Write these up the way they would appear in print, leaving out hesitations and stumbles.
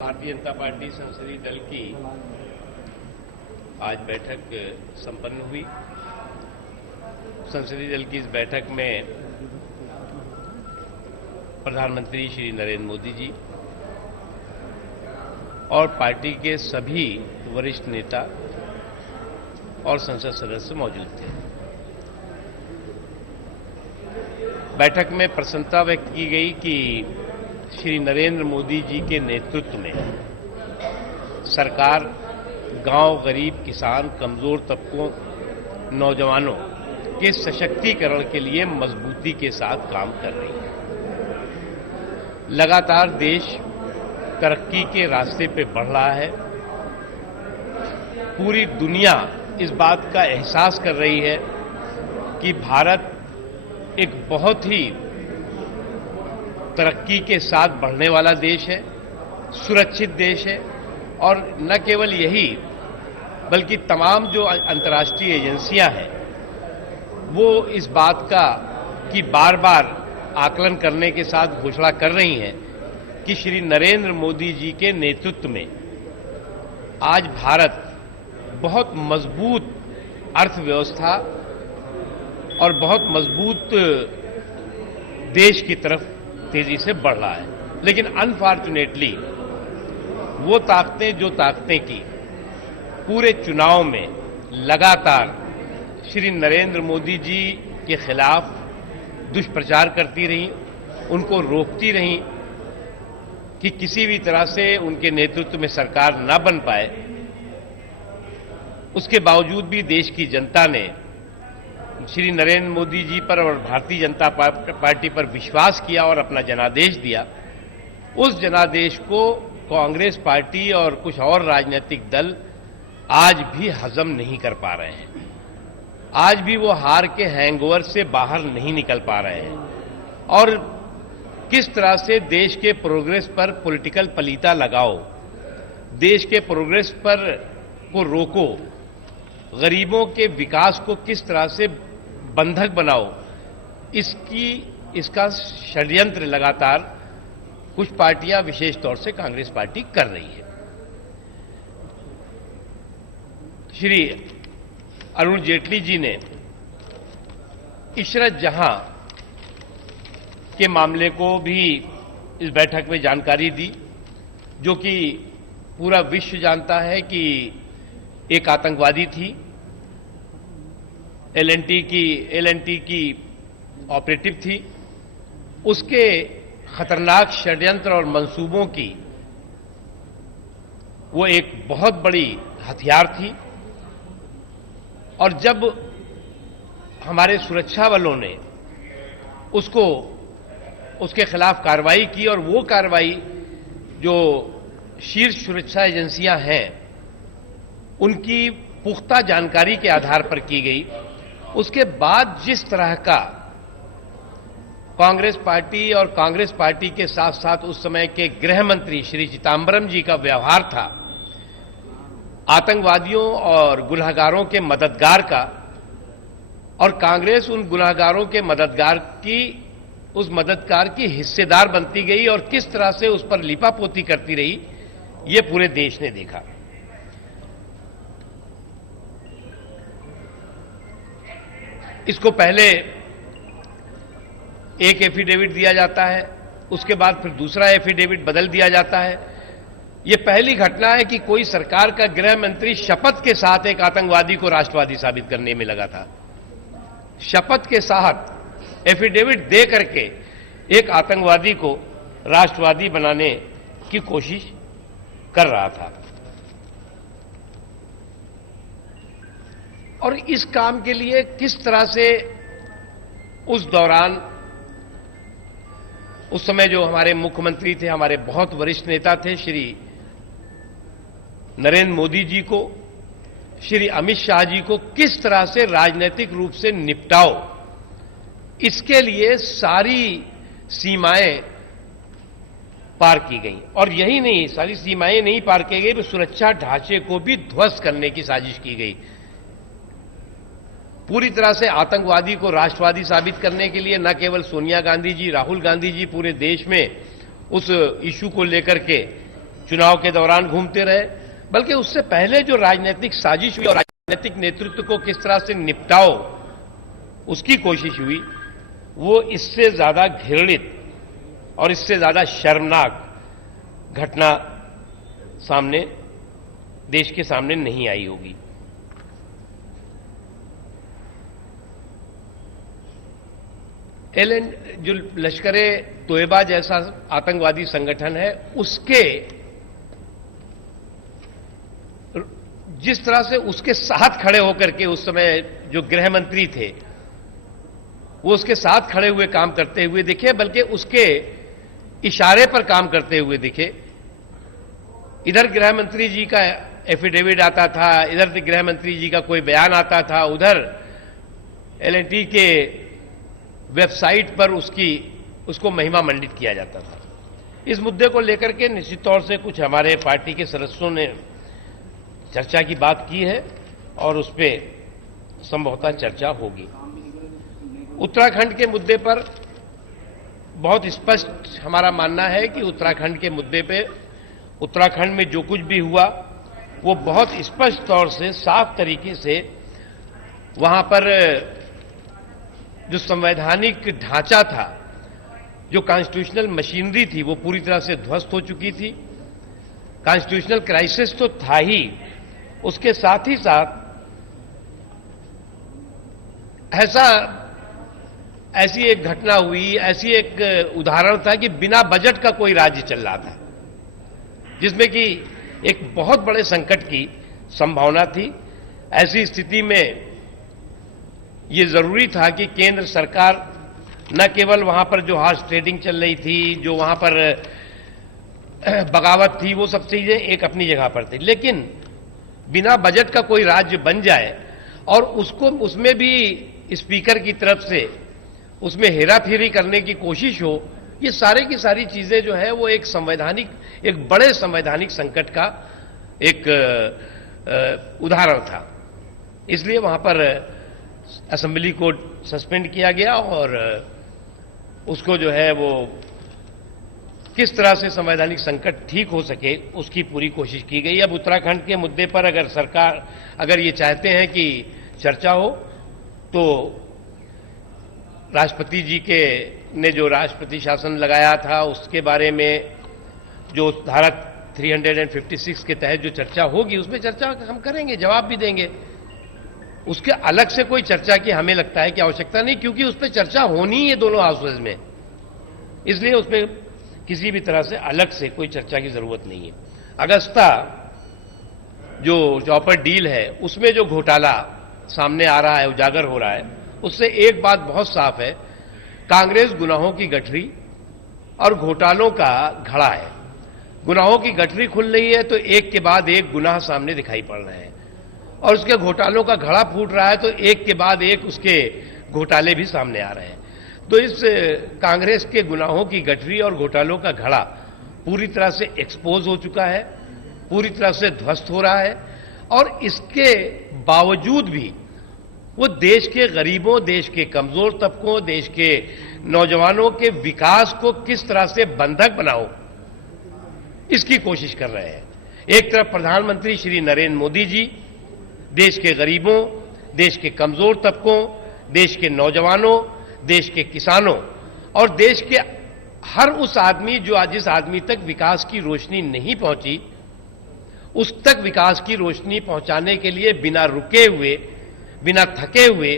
Bharatiya Janata party संसदीय दल की आज बैठक संपन्न हुई। संसदीय दल की इस बैठक में प्रधानमंत्री श्री नरेंद्र मोदी जी और पार्टी के सभी वरिष्ठ नेता और संसद सदस्य मौजूद थे। बैठक में प्रसन्नता व्यक्त की गई कि श्री नरेंद्र मोदी जी के नेतृत्व में सरकार गांव, गरीब, किसान, कमजोर तबकों, नौजवानों के सशक्तिकरण के लिए मजबूती के साथ काम कर रही है। लगातार देश तरक्की के रास्ते पे बढ़ रहा है। पूरी दुनिया इस बात का एहसास कर रही है कि भारत एक बहुत ही तरक्की के साथ बढ़ने वाला देश है, सुरक्षित देश है। और न केवल यही बल्कि तमाम जो अंतर्राष्ट्रीय एजेंसियां हैं वो इस बात का कि बार बार आकलन करने के साथ घोषणा कर रही हैं कि श्री नरेंद्र मोदी जी के नेतृत्व में आज भारत बहुत मजबूत अर्थव्यवस्था और बहुत मजबूत देश की तरफ तेजी से बढ़ रहा है। लेकिन अनफॉर्चुनेटली वो ताकतें की पूरे चुनाव में लगातार श्री नरेंद्र मोदी जी के खिलाफ दुष्प्रचार करती रही, उनको रोकती रही कि किसी भी तरह से उनके नेतृत्व में सरकार न बन पाए। उसके बावजूद भी देश की जनता ने श्री नरेंद्र मोदी जी पर और भारतीय जनता पार्टी पर विश्वास किया और अपना जनादेश दिया। उस जनादेश को कांग्रेस पार्टी और कुछ और राजनीतिक दल आज भी हजम नहीं कर पा रहे हैं। आज भी वो हार के हैंगओवर से बाहर नहीं निकल पा रहे हैं और किस तरह से देश के प्रोग्रेस पर पॉलिटिकल पलीता लगाओ, देश के प्रोग्रेस पर को रोको, गरीबों के विकास को किस तरह से बंधक बनाओ, इसका षड्यंत्र लगातार कुछ पार्टियां, विशेष तौर से कांग्रेस पार्टी कर रही है। श्री अरुण जेटली जी ने इशरत जहां के मामले को भी इस बैठक में जानकारी दी, जो कि पूरा विश्व जानता है कि एक आतंकवादी थी, एल&टी की ऑपरेटिव थी। उसके खतरनाक षड्यंत्र और मंसूबों की वो एक बहुत बड़ी हथियार थी। और जब हमारे सुरक्षा बलों ने उसके खिलाफ कार्रवाई की और वो कार्रवाई जो शीर्ष सुरक्षा एजेंसियां हैं उनकी पुख्ता जानकारी के आधार पर की गई, उसके बाद जिस तरह का कांग्रेस पार्टी और कांग्रेस पार्टी के साथ साथ उस समय के गृह मंत्री श्री चिदंबरम जी का व्यवहार था, आतंकवादियों और गुनहगारों के मददगार का, और कांग्रेस उन गुनहगारों के मददगार की हिस्सेदार बनती गई और किस तरह से उस पर लिपापोती करती रही, ये पूरे देश ने देखा। इसको पहले एक एफिडेविट दिया जाता है, उसके बाद फिर दूसरा एफिडेविट बदल दिया जाता है। यह पहली घटना है कि कोई सरकार का गृह मंत्री शपथ के साथ एक आतंकवादी को राष्ट्रवादी साबित करने में लगा था। शपथ के साथ एफिडेविट दे करके एक आतंकवादी को राष्ट्रवादी बनाने की कोशिश कर रहा था। और इस काम के लिए किस तरह से उस दौरान, उस समय जो हमारे मुख्यमंत्री थे, हमारे बहुत वरिष्ठ नेता थे, श्री नरेंद्र मोदी जी को, श्री अमित शाह जी को किस तरह से राजनीतिक रूप से निपटाओ, इसके लिए सारी सीमाएं पार की गई। और यही नहीं, सारी सीमाएं नहीं पार की गई तो सुरक्षा ढांचे को भी ध्वस्त करने की साजिश की गई। पूरी तरह से आतंकवादी को राष्ट्रवादी साबित करने के लिए न केवल सोनिया गांधी जी, राहुल गांधी जी पूरे देश में उस इशू को लेकर के चुनाव के दौरान घूमते रहे, बल्कि उससे पहले जो राजनीतिक साजिश हुई और राजनीतिक नेतृत्व को किस तरह से निपटाओ उसकी कोशिश हुई, वो इससे ज्यादा घृणित और इससे ज्यादा शर्मनाक घटना सामने देश के सामने नहीं आई होगी। जो लश्कर-ए तोयबा जैसा आतंकवादी संगठन है, उसके जिस तरह से उसके साथ खड़े होकर के उस समय जो गृह मंत्री थे वो उसके साथ खड़े हुए काम करते हुए दिखे, बल्कि उसके इशारे पर काम करते हुए दिखे। इधर गृह मंत्री जी का एफिडेविट आता था, इधर गृह मंत्री जी का कोई बयान आता था, उधर एल&टी के वेबसाइट पर उसको महिमा मंडित किया जाता था। इस मुद्दे को लेकर के निश्चित तौर से कुछ हमारे पार्टी के सदस्यों ने चर्चा की बात की है और उस पर संभवतः चर्चा होगी। उत्तराखंड के मुद्दे पर बहुत स्पष्ट हमारा मानना है कि उत्तराखंड के मुद्दे पे उत्तराखंड में जो कुछ भी हुआ वो बहुत स्पष्ट तौर से साफ तरीके से वहां पर जो संवैधानिक ढांचा था, जो कॉन्स्टिट्यूशनल मशीनरी थी, वो पूरी तरह से ध्वस्त हो चुकी थी। कॉन्स्टिट्यूशनल क्राइसिस तो था ही, उसके साथ ही साथ ऐसी एक घटना हुई, ऐसी एक उदाहरण था कि बिना बजट का कोई राज्य चल रहा था, जिसमें कि एक बहुत बड़े संकट की संभावना थी। ऐसी स्थिति में ये जरूरी था कि केंद्र सरकार न केवल वहां पर जो हॉर्स ट्रेडिंग चल रही थी, जो वहां पर बगावत थी, वो सब चीजें एक अपनी जगह पर थी, लेकिन बिना बजट का कोई राज्य बन जाए और उसमें भी स्पीकर की तरफ से उसमें हेराफेरी करने की कोशिश हो, ये सारे की सारी चीजें जो है वो एक बड़े संवैधानिक संकट का एक उदाहरण था। इसलिए वहां पर असेंबली को सस्पेंड किया गया और उसको जो है वो किस तरह से संवैधानिक संकट ठीक हो सके उसकी पूरी कोशिश की गई। अब उत्तराखंड के मुद्दे पर अगर ये चाहते हैं कि चर्चा हो तो राष्ट्रपति जी ने जो राष्ट्रपति शासन लगाया था उसके बारे में जो धारा 356 के तहत जो चर्चा होगी उसमें चर्चा हम करेंगे, जवाब भी देंगे। उसके अलग से कोई चर्चा की हमें लगता है कि आवश्यकता नहीं, क्योंकि उस पर चर्चा होनी है दोनों हाउसेज में, इसलिए उस पर किसी भी तरह से अलग से कोई चर्चा की जरूरत नहीं है। अगस्ता जो चॉपर डील है उसमें जो घोटाला सामने आ रहा है, उजागर हो रहा है, उससे एक बात बहुत साफ है, कांग्रेस गुनाहों की गठरी और घोटालों का घड़ा है। गुनाहों की गठरी खुल रही है तो एक के बाद एक गुनाह सामने दिखाई पड़ रहे हैं, और उसके घोटालों का घड़ा फूट रहा है तो एक के बाद एक उसके घोटाले भी सामने आ रहे हैं। तो इस कांग्रेस के गुनाहों की गठरी और घोटालों का घड़ा पूरी तरह से एक्सपोज हो चुका है, पूरी तरह से ध्वस्त हो रहा है, और इसके बावजूद भी वो देश के गरीबों, देश के कमजोर तबकों, देश के नौजवानों के विकास को किस तरह से बंधक बनाओ इसकी कोशिश कर रहे हैं। एक तरफ प्रधानमंत्री श्री नरेंद्र मोदी जी देश के गरीबों, देश के कमजोर तबकों, देश के नौजवानों, देश के किसानों और देश के हर उस आदमी जिस आदमी तक विकास की रोशनी नहीं पहुंची, उस तक विकास की रोशनी पहुंचाने के लिए बिना रुके हुए, बिना थके हुए,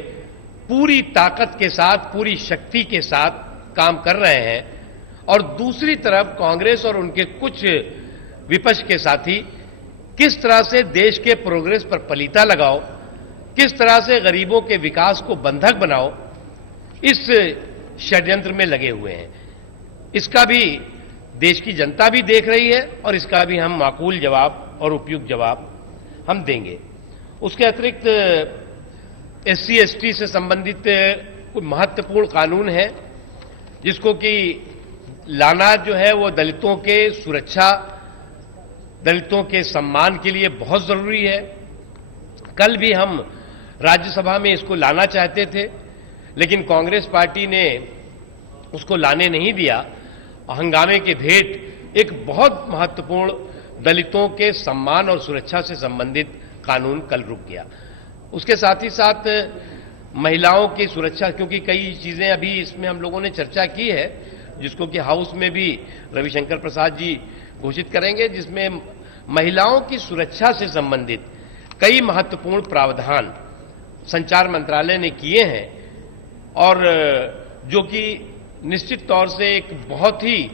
पूरी ताकत के साथ, पूरी शक्ति के साथ काम कर रहे हैं। और दूसरी तरफ कांग्रेस और उनके कुछ विपक्ष के साथी किस तरह से देश के प्रोग्रेस पर पलीता लगाओ, किस तरह से गरीबों के विकास को बंधक बनाओ, इस षड्यंत्र में लगे हुए हैं। इसका भी देश की जनता भी देख रही है और इसका भी हम माकूल जवाब और उपयुक्त जवाब हम देंगे। उसके अतिरिक्त SC/ST से संबंधित कोई महत्वपूर्ण कानून है जिसको कि लाना जो है वो दलितों के सुरक्षा, दलितों के सम्मान के लिए बहुत जरूरी है। कल भी हम राज्यसभा में इसको लाना चाहते थे, लेकिन कांग्रेस पार्टी ने उसको लाने नहीं दिया। हंगामे के भेंट एक बहुत महत्वपूर्ण दलितों के सम्मान और सुरक्षा से संबंधित कानून कल रुक गया। उसके साथ ही साथ महिलाओं की सुरक्षा, क्योंकि कई चीजें अभी इसमें हम लोगों ने चर्चा की है, जिसको कि हाउस में भी रविशंकर प्रसाद जी घोषित करेंगे, जिसमें महिलाओं की सुरक्षा से संबंधित कई महत्वपूर्ण प्रावधान संचार मंत्रालय ने किए हैं और जो कि निश्चित तौर से एक बहुत ही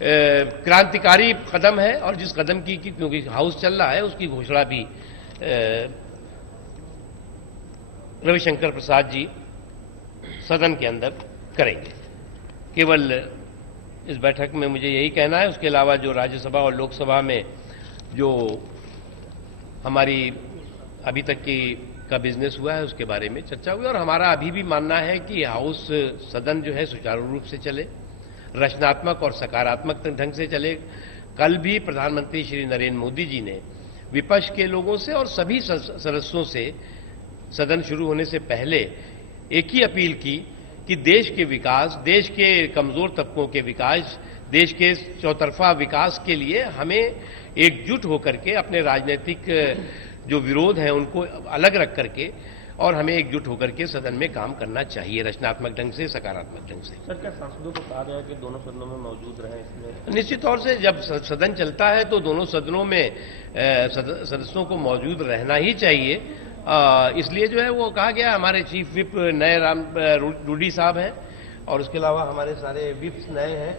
क्रांतिकारी कदम है और जिस कदम की क्योंकि हाउस चल रहा है उसकी घोषणा भी रविशंकर प्रसाद जी सदन के अंदर करेंगे। केवल इस बैठक में मुझे यही कहना है। उसके अलावा जो राज्यसभा और लोकसभा में जो हमारी अभी तक की का बिजनेस हुआ है उसके बारे में चर्चा हुई और हमारा अभी भी मानना है कि हाउस सदन जो है सुचारू रूप से चले, रचनात्मक और सकारात्मक ढंग से चले। कल भी प्रधानमंत्री श्री नरेंद्र मोदी जी ने विपक्ष के लोगों से और सभी सदस्यों से सदन शुरू होने से पहले एक ही अपील की कि देश के विकास, देश के कमजोर तबकों के विकास, देश के चौतरफा विकास के लिए हमें एकजुट होकर के अपने राजनीतिक जो विरोध हैं उनको अलग रख करके और हमें एकजुट होकर के सदन में काम करना चाहिए, रचनात्मक ढंग से, सकारात्मक ढंग से। सर, क्या सांसदों को कहा गया है कि दोनों सदनों में मौजूद रहें इसमें? निश्चित तौर से जब सदन चलता है तो दोनों सदनों में सदस्यों को मौजूद रहना ही चाहिए। इसलिए जो है वो कहा गया। हमारे चीफ विप नए राम रूडी साहब हैं और उसके अलावा हमारे सारे विप्स नए हैं।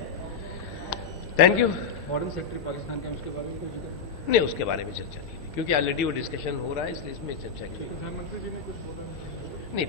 Thank you. Foreign secretary Pakistan का उसके बारे में नहीं, उसके बारे में चर्चा नहीं, क्योंकि ऑलरेडी वो डिस्कशन हो रहा है, इसलिए इसमें चर्चा की। प्रधानमंत्री जी ने कुछ बोला नहीं।